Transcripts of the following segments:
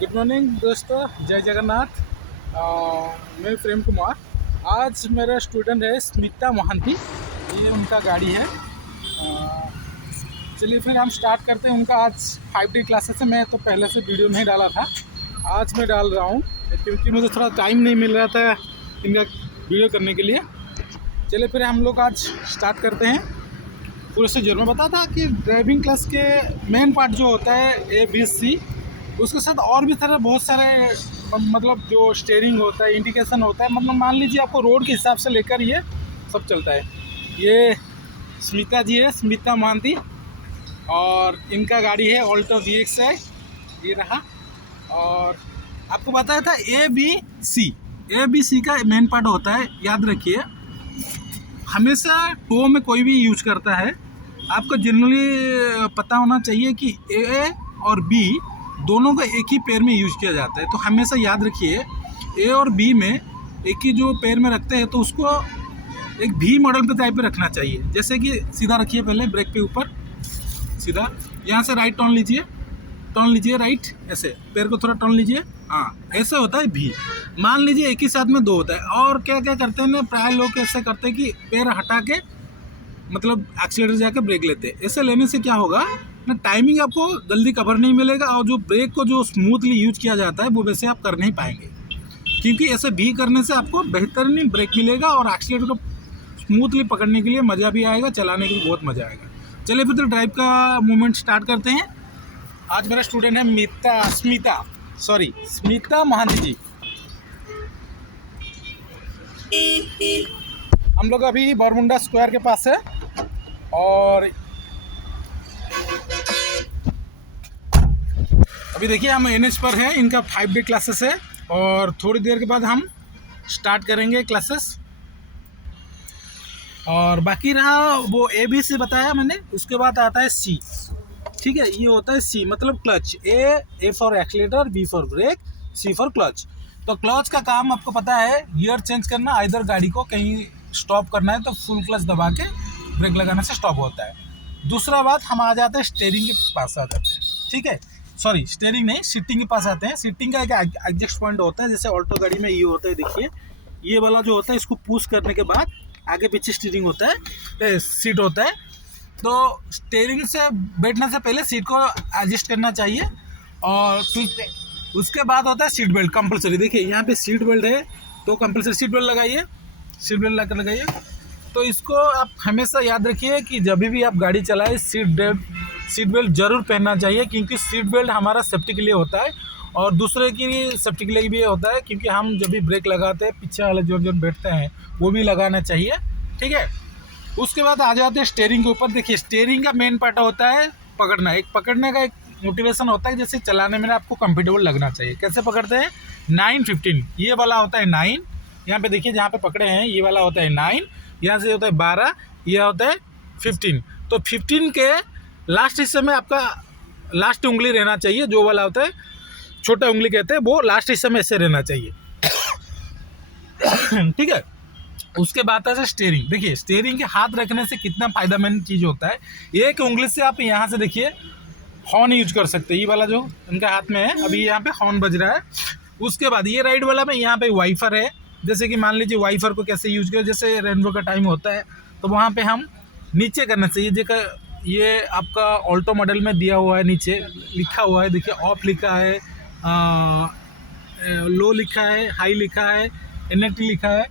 Good morning दोस्तों, जय जगन्नाथ। मैं प्रेम कुमार। आज मेरा स्टूडेंट है स्मिता मोहंती, ये उनका गाड़ी है। चलिए फिर हम स्टार्ट करते हैं। उनका आज 5D क्लासेस है। मैं तो पहले से वीडियो नहीं डाला था, आज मैं डाल रहा हूँ क्योंकि मुझे थोड़ा टाइम नहीं मिल रहा था इनका वीडियो करने के लिए। चलिए फिर हम लोग आज स्टार्ट करते हैं। प्रोसीजर में बता था कि ड्राइविंग क्लास के मेन पार्ट जो होता है ABC, उसके साथ और भी तरह बहुत सारे मतलब जो स्टीयरिंग होता है, इंडिकेशन होता है। मतलब मान लीजिए आपको रोड के हिसाब से लेकर ये सब चलता है। ये स्मिता जी है, स्मिता मोहंती, और इनका गाड़ी है ऑल्टो VX है, ये रहा। और आपको बताया था ABC का मेन पार्ट होता है, याद रखिए। हमेशा टो में कोई भी यूज करता है, आपको जनरली पता होना चाहिए कि A और B दोनों का एक ही पैर में यूज किया जाता है। तो हमेशा याद रखिए A और B में एक ही जो पैर में रखते हैं तो उसको एक V मॉडल पे टाइप पे रखना चाहिए। जैसे कि सीधा रखिए, पहले ब्रेक पे ऊपर सीधा, यहाँ से राइट टर्न लीजिए राइट, ऐसे पैर को थोड़ा टर्न लीजिए, हाँ ऐसे होता है V। मान लीजिए एक ही साथ में दो होता है। और क्या क्या करते हैं ना, प्राय लोग ऐसे करते हैं कि पैर हटा के मतलब एक्सीलेटर जाकर ब्रेक लेते हैं। ऐसे लेने से क्या होगा ना, टाइमिंग आपको जल्दी कवर नहीं मिलेगा, और जो ब्रेक को जो स्मूथली यूज किया जाता है वो वैसे आप कर नहीं पाएंगे। क्योंकि ऐसे भी करने से आपको बेहतरीन ब्रेक मिलेगा और एक्सीलेटर को स्मूथली पकड़ने के लिए मज़ा भी आएगा, चलाने के लिए बहुत मज़ा आएगा। चलिए फिर तो ड्राइव का मूवमेंट स्टार्ट करते हैं। आज मेरा स्टूडेंट है स्मिता मोहंती जी। हम लोग अभी बरमुंडा स्क्वायर के पास है, और अभी देखिए हम NH पर है। इनका 5D क्लासेस है, और थोड़ी देर के बाद हम स्टार्ट करेंगे क्लासेस। और बाकी रहा वो ABC बताया मैंने, उसके बाद आता है C। ठीक है, ये होता है C मतलब clutch. A for accelerator, B for brake, C for clutch. तो क्लच का काम आपको पता है, गियर चेंज करना, इधर गाड़ी को कहीं स्टॉप करना है तो फुल क्लच दबा के ब्रेक लगाने से स्टॉप होता है। दूसरा बात, हम आ जाते हैं स्टीयरिंग के पास आ जाते हैं। ठीक है, सॉरी स्टीयरिंग नहीं, सीटिंग के पास आते हैं। सीटिंग का एक एडजस्ट पॉइंट होता है, जैसे ऑल्टो गाड़ी में ये होता है, देखिए ये वाला जो होता है, इसको पुश करने के बाद आगे पीछे स्टीयरिंग होता है, सीट होता है। तो स्टीयरिंग से बैठने से पहले सीट को एडजस्ट करना चाहिए, और फिर उसके बाद होता है सीट बेल्ट कंपलसरी। देखिए यहाँ पे सीट बेल्ट है तो कंपलसरी सीट बेल्ट लगाइए, सीट बेल्ट लाकर लगाइए। तो इसको आप हमेशा याद रखिए कि जब भी आप गाड़ी चलाएं सीट बेल्ट जरूर पहनना चाहिए, क्योंकि सीट बेल्ट हमारा सेफ्टी के लिए होता है और दूसरे की सेफ्टी के लिए भी होता है। क्योंकि हम जब भी ब्रेक लगाते हैं, पीछे वाले जो बैठते हैं वो भी लगाना चाहिए। ठीक है, उसके बाद आ जाते हैं स्टीयरिंग के ऊपर। देखिए स्टीयरिंग का मेन पार्ट होता है पकड़ना। एक पकड़ने का एक मोटिवेशन होता है, जैसे चलाने में आपको कंफर्टेबल लगना चाहिए। कैसे पकड़ते हैं, 9-15, ये वाला होता है 9। यहाँ पे देखिए जहाँ पे पकड़े हैं ये वाला होता है 9, यहाँ से होता है 12, यह होता है 15। तो 15 के लास्ट हिस्से में आपका लास्ट उंगली रहना चाहिए, जो वाला होता है छोटा उंगली कहते हैं, वो लास्ट हिस्से में ऐसे रहना चाहिए। ठीक है, उसके बाद आता है स्टीयरिंग। देखिए स्टीयरिंग के हाथ रखने से कितना फायदेमंद चीज़ होता है। एक उंगली से आप यहाँ से देखिए हॉर्न यूज कर सकते हैं, ये वाला जो इनके हाथ में है, अभी यहाँ पे हॉर्न बज रहा है। उसके बाद ये राइट वाला में यहाँ पे वाइफर है। जैसे कि मान लीजिए वाइफर को कैसे यूज करें, जैसे रेनबो का टाइम होता है तो वहाँ पे हम नीचे करना चाहिए। जगह ये आपका ऑल्टो मॉडल में दिया हुआ है, नीचे लिखा हुआ है, देखिए ऑफ लिखा है, लो लिखा है, हाई लिखा है, NT लिखा है,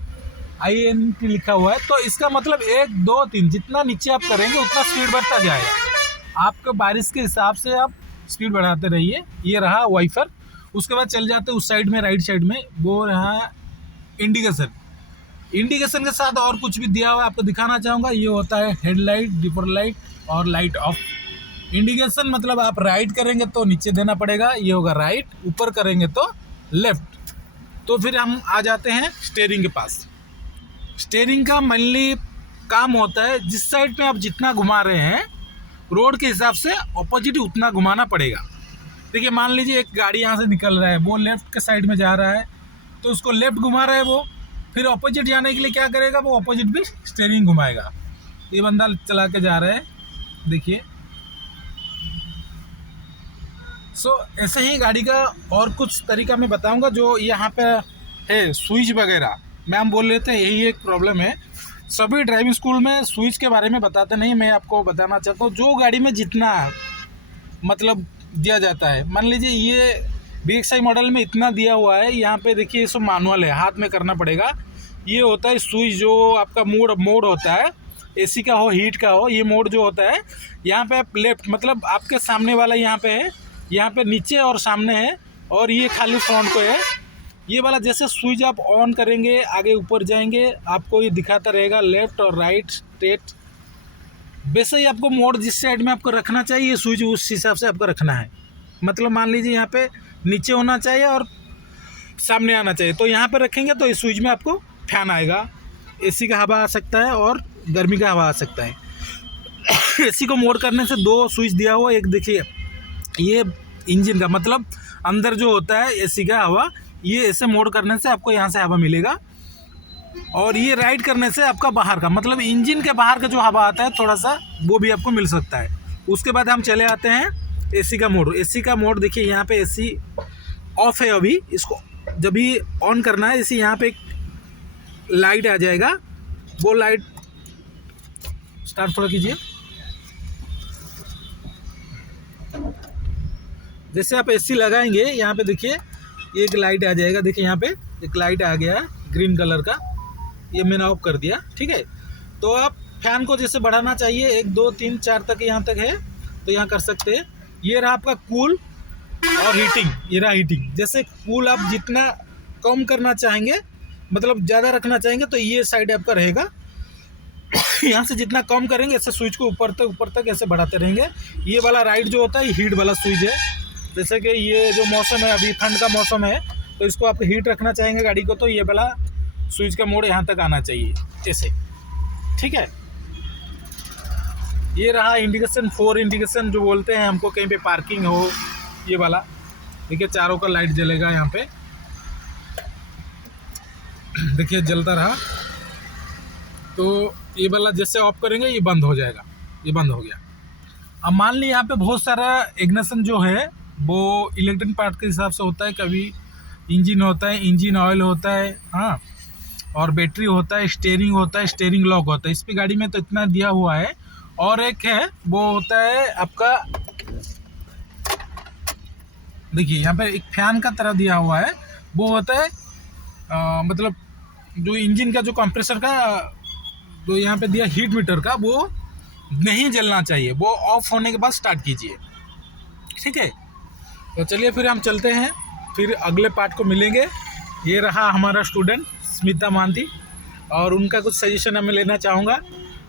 INT लिखा हुआ है। तो इसका मतलब 1, 2, 3 जितना नीचे आप करेंगे उतना स्पीड बढ़ता जाएगा। आपको बारिश के हिसाब से आप स्पीड बढ़ाते रहिए। ये रहा वाइफर। उसके बाद चल जाते उस साइड में, राइट साइड में, वो रहा इंडिकेशन। इंडिकेशन के साथ और कुछ भी दिया हुआ आपको दिखाना चाहूँगा। ये होता है हेडलाइट, डिपर लाइट और लाइट ऑफ। इंडिकेशन मतलब आप राइट करेंगे तो नीचे देना पड़ेगा, ये होगा राइट, ऊपर करेंगे तो लेफ्ट। तो फिर हम आ जाते हैं स्टीयरिंग के पास। स्टीयरिंग का मेनली काम होता है, जिस साइड पे आप जितना घुमा रहे हैं रोड के हिसाब से ऑपोजिट उतना घुमाना पड़ेगा। देखिए मान लीजिए एक गाड़ी यहाँ से निकल रहा है, वो लेफ्ट के साइड में जा रहा है तो उसको लेफ्ट घुमा रहा है वो, फिर ऑपोजिट जाने के लिए क्या करेगा, वो ऑपोजिट भी स्टीयरिंग घुमाएगा। ये बंदा चला के जा रहा है, देखिए सो ऐसे ही गाड़ी का और कुछ तरीका मैं बताऊंगा। जो यहाँ पे है स्विच वगैरह, मैम बोल रहे थे यही एक प्रॉब्लम है। सभी ड्राइविंग स्कूल में स्विच के बारे में बताते नहीं। मैं आपको बताना चाहता हूँ जो गाड़ी में जितना मतलब दिया जाता है। मान लीजिए ये VXI मॉडल में इतना दिया हुआ है, यहाँ पे देखिए सब मैनुअल है, हाथ में करना पड़ेगा। ये होता है स्विच जो आपका मोड होता है, AC का हो हीट का हो, ये मोड जो होता है यहाँ पे आप लेफ्ट मतलब आपके सामने वाला यहाँ पे है, यहाँ पे नीचे और सामने है, और ये खाली फ्रंट को है। ये वाला जैसे स्विच आप ऑन करेंगे आगे ऊपर जाएंगे, आपको ये दिखाता रहेगा लेफ्ट और राइट स्ट्रेट। वैसे ही आपको मोड जिस साइड में आपको रखना चाहिए स्विच उस हिसाब से आपको रखना है। मतलब मान लीजिए यहाँ पे नीचे होना चाहिए और सामने आना चाहिए, तो यहाँ पे रखेंगे तो इस स्विच में आपको फैन आएगा, AC का हवा आ सकता है और गर्मी का हवा आ सकता है। AC को मोड करने से 2 स्विच दिया हुआ, एक देखिए ये इंजन का मतलब अंदर जो होता है AC का हवा, ये ऐसे मोड करने से आपको यहाँ से हवा मिलेगा, और ये राइट करने से आपका बाहर का मतलब इंजन के बाहर का जो हवा आता है थोड़ा सा वो भी आपको मिल सकता है। उसके बाद हम चले आते हैं AC का मोड। AC का मोड देखिए यहाँ पे AC ऑफ है अभी, इसको जब भी ऑन करना है इसी यहाँ पे एक लाइट आ जाएगा, वो लाइट स्टार्ट थोड़ा कीजिए। जैसे आप AC लगाएंगे यहाँ पे देखिए एक लाइट आ जाएगा, देखिए यहाँ पे एक लाइट आ गया ग्रीन कलर का, ये मैंने ऑफ कर दिया। ठीक है, तो आप फैन को जैसे बढ़ाना चाहिए 1 2 3 4 तक, यहाँ तक है तो यहाँ कर सकते हैं। ये रहा आपका कूल और हीटिंग, ये रहा हीटिंग। जैसे कूल आप जितना कम करना चाहेंगे मतलब ज़्यादा रखना चाहेंगे तो ये साइड आपका रहेगा। यहाँ से जितना कम करेंगे ऐसे स्विच को ऊपर तक ऐसे बढ़ाते रहेंगे। ये वाला राइट जो होता है हीट वाला स्विच है। जैसे कि ये जो मौसम है अभी ठंड का मौसम है तो इसको आप हीट रखना चाहेंगे गाड़ी को, तो ये वाला स्विच का मोड यहाँ तक आना चाहिए ऐसे। ठीक है, ये रहा इंडिकेशन 4 इंडिकेशन जो बोलते हैं हमको कहीं पे पार्किंग हो, ये वाला देखिए चारों का लाइट जलेगा यहाँ पे, देखिए जलता रहा। तो ये वाला जैसे ऑफ करेंगे ये बंद हो जाएगा, ये बंद हो गया। अब मान ली यहाँ पे बहुत सारा इग्निशन जो है वो इलेक्ट्रिक पार्ट के हिसाब से होता है। कभी इंजन होता है, इंजन ऑयल होता है, हाँ, और बैटरी होता है, स्टीयरिंग होता है, स्टीयरिंग लॉक होता है। इस पे गाड़ी में तो इतना दिया हुआ है। और एक है वो होता है आपका, देखिए यहाँ पे एक फैन का तरह दिया हुआ है, वो होता है मतलब जो इंजन का जो कंप्रेसर का जो यहाँ पे दिया हीट मीटर का, वो नहीं जलना चाहिए, वो ऑफ होने के बाद स्टार्ट कीजिए। ठीक है, तो चलिए फिर हम चलते हैं, फिर अगले पार्ट को मिलेंगे। ये रहा हमारा स्टूडेंट स्मिता महांती, और उनका कुछ सजेशन मैं लेना चाहूँगा।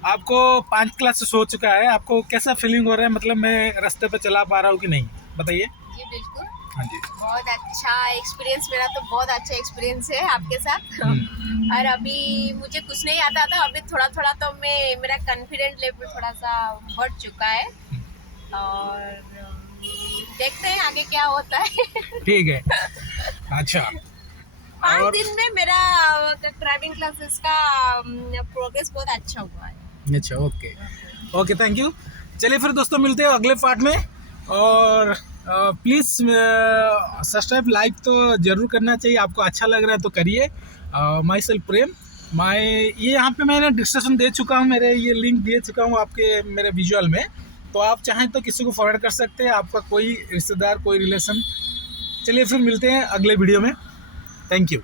आपको 5 क्लासेस हो चुका है, आपको कैसा फीलिंग हो रहा है, मतलब मैं रास्ते पे चला पा रहा हूँ कि नहीं, बताइए। जी बिल्कुल, हाँ जी, बहुत अच्छा एक्सपीरियंस, मेरा तो बहुत अच्छा एक्सपीरियंस है आपके साथ। और अभी मुझे कुछ नहीं आता था, अभी थोड़ा थोड़ा तो मेरा कॉन्फिडेंट लेवल थोड़ा सा बढ़ चुका है, और देखते हैं आगे क्या होता है। ठीक है, अच्छा 5 दिन में मेरा ड्राइविंग क्लासेस का प्रोग्रेस बहुत अच्छा हुआ है। अच्छा, ओके ओके, थैंक यू। चलिए फिर दोस्तों मिलते हैं अगले पार्ट में, और प्लीज़ सब्सक्राइब लाइक तो ज़रूर करना चाहिए, आपको अच्छा लग रहा है तो करिए। माई सेल्फ प्रेम, ये यहाँ पे मैंने डिस्क्रिप्शन दे चुका हूँ, मेरे ये लिंक दे चुका हूँ आपके मेरे विजुअल में, तो आप चाहें तो किसी को फॉरवर्ड कर सकते हैं, आपका कोई रिश्तेदार, कोई रिलेशन। चलिए फिर मिलते हैं अगले वीडियो में, थैंक यू।